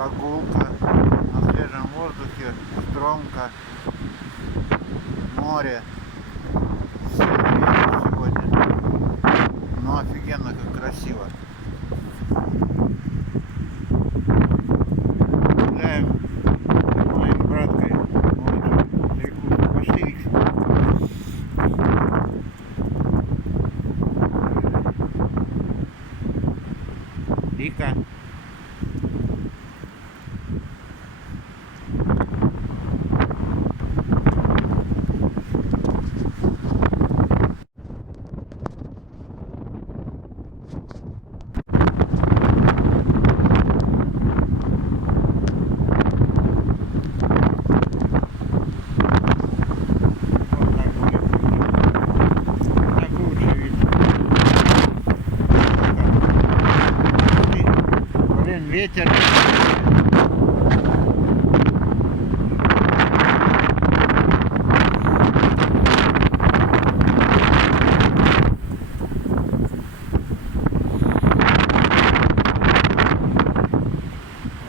прогулка на свежем воздухе, стромка, море. Сегодня. Ну офигенно, как красиво. Гуляем с моей браткой. Вот, реку. Пошли, Рикс. Рика. Ветер.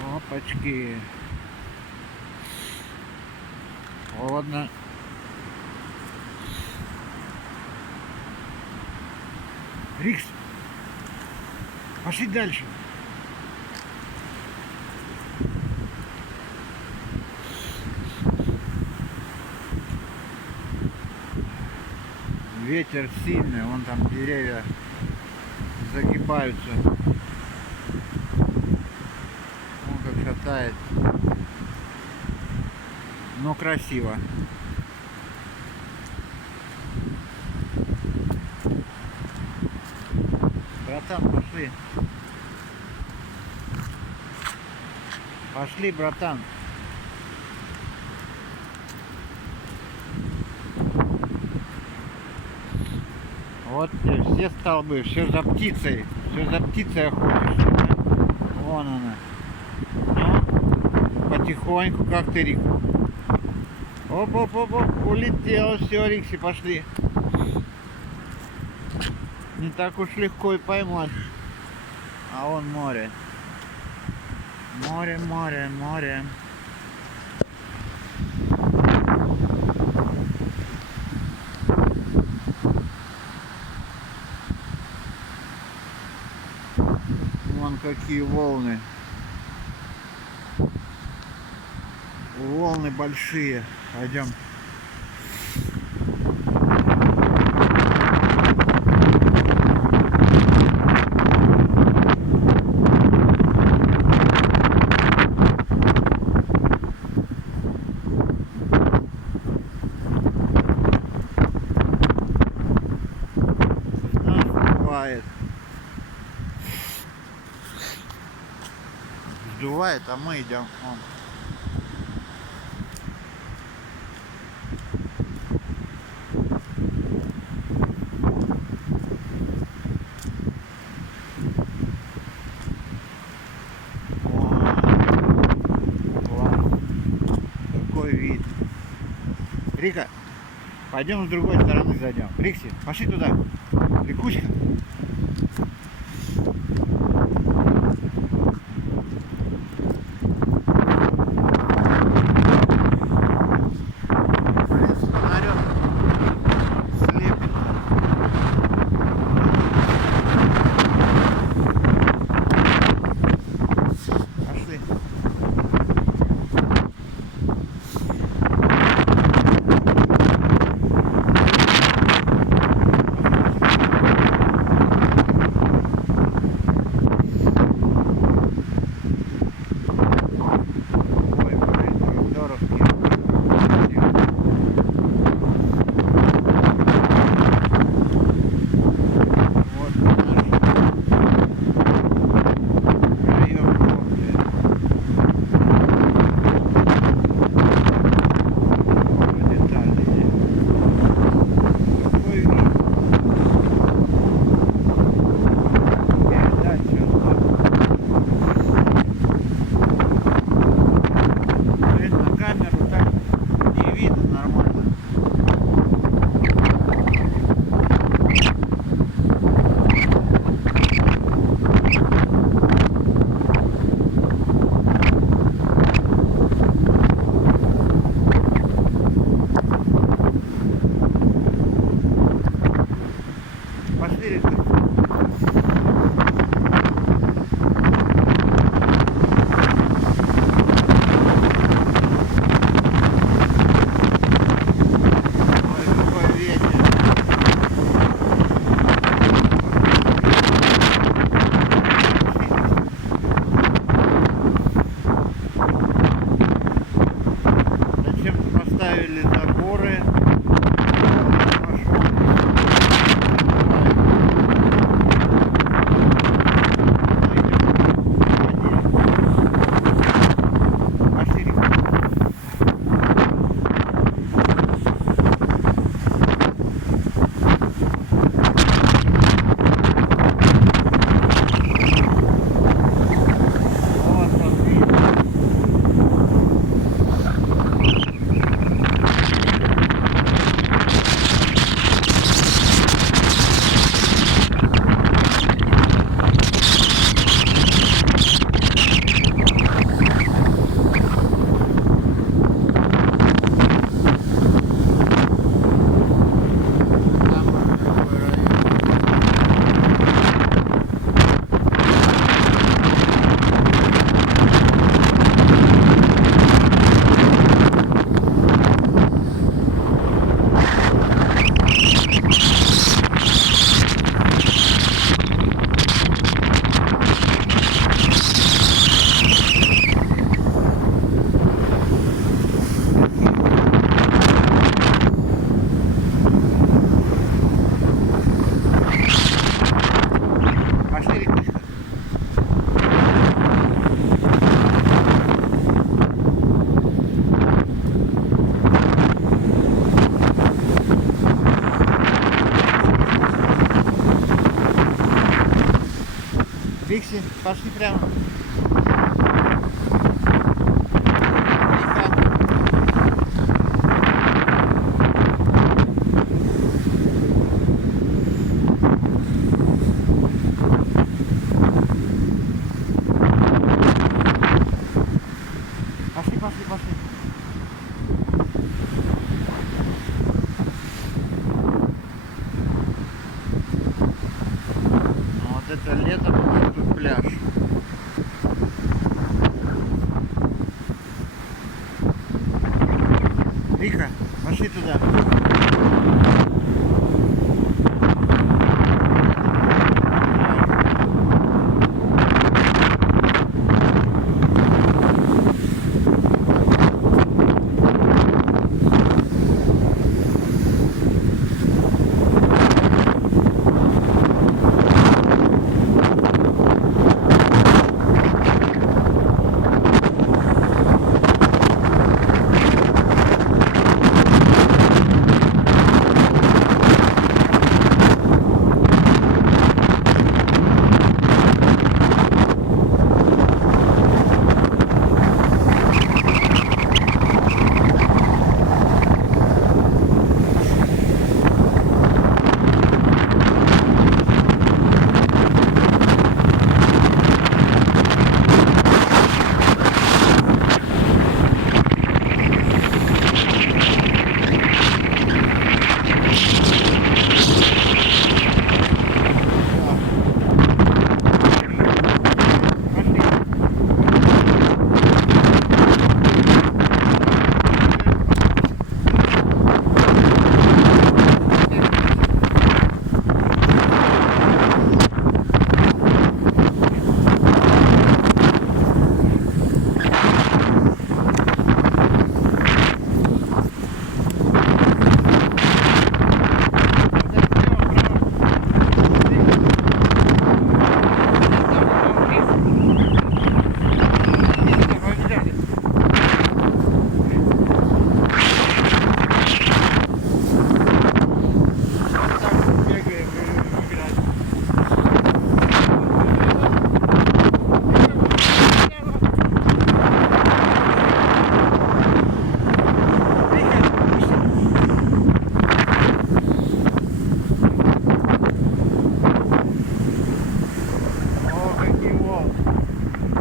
Опачки. Холодно. Рикс, пошли дальше. Ветер сильный, вон там деревья загибаются. Вон как шатает. Но красиво. Братан, пошли. Пошли, братан. Вот все столбы, все за птицей охотишься, да? Вон она. Ну, потихоньку, как ты, Рик. Оп, улетел, все, Рикси, пошли. Не так уж легко и поймать. А вон море. Море. Вон какие волны. Волны большие. Пойдем. Сдувает, а мы идем. Вон. Какой вид. Рика, пойдем с другой стороны зайдем. Рикси, пошли туда. Рикуська. пошли прямо. Пошли, пошли, пошли. Вот это лето будет тут пляж. Вика, пошли туда.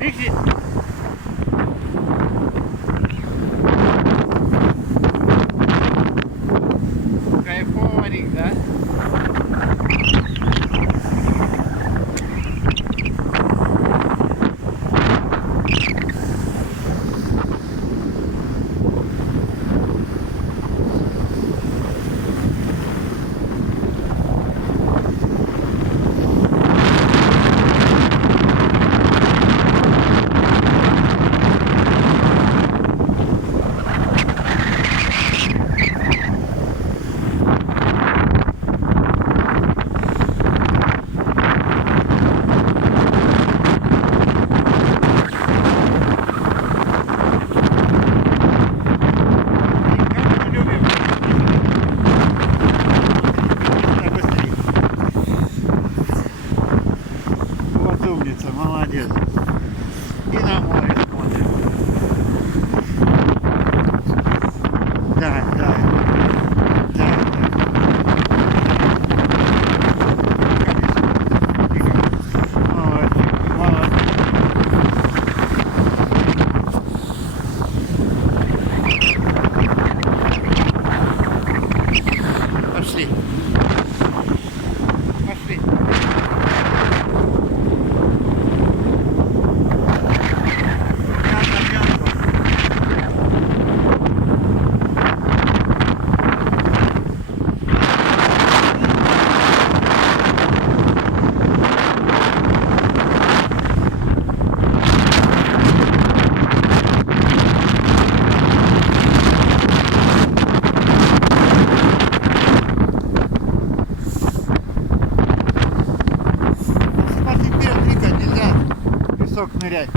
Рикси! Кайфоварик, да? Умница, молодец. И на море смотрит. Да, да. Да, да. Молодец, молодец. Пошли. Пошли. Нырять.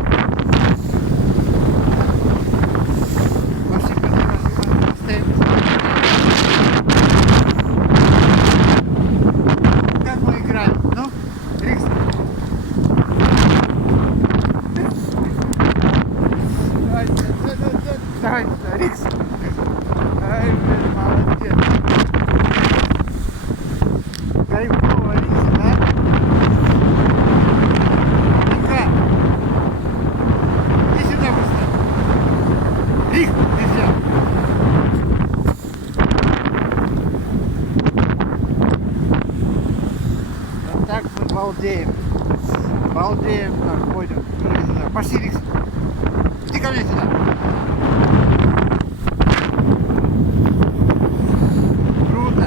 Пошли, пошли. Как мы играем? Ну, Рикс. балдеем. Балдеем, так, ходим. Иди сюда. Пошли, Рикс. Иди ко мне сюда. Круто.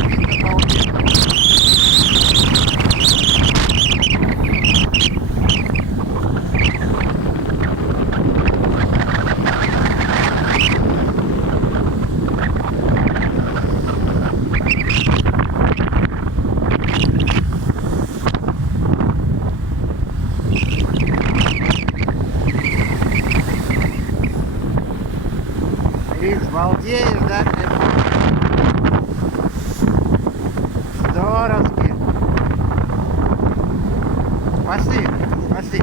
Видно, балдеем. Рикс, балдеешь, да? Здоровски. Пошли, пошли.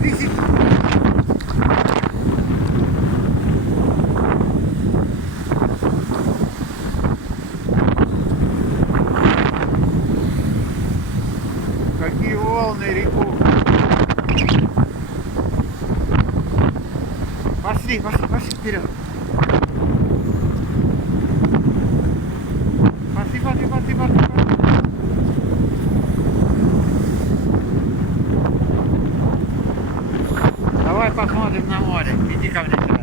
Риксик. Какие волны, реку. Пошли, пошли, пошли вперед. Пошли, пошли, пошли, пошли, пошли. Давай посмотрим на море. Иди ко мне сюда.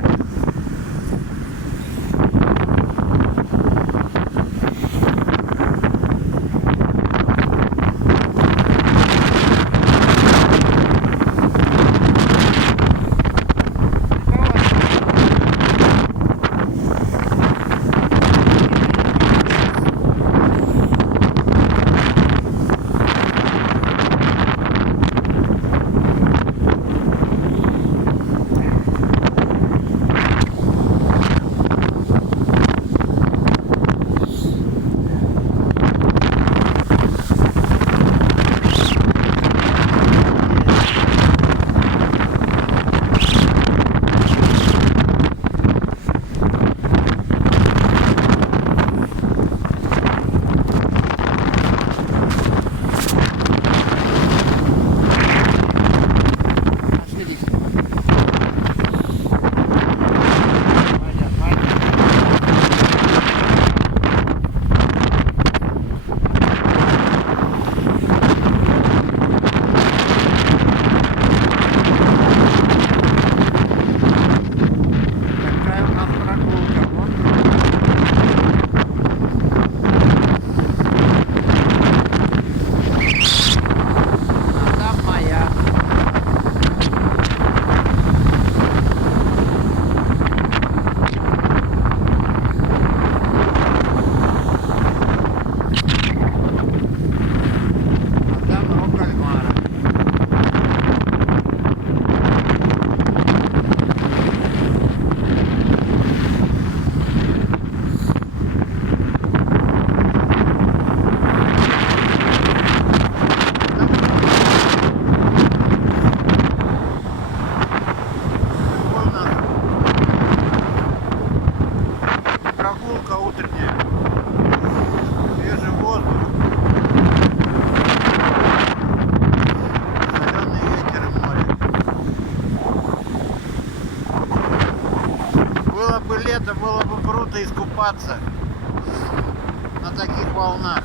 Прогулка утренняя. Свежий воздух. Соленый ветер и море. Было бы лето, было бы круто искупаться на таких волнах.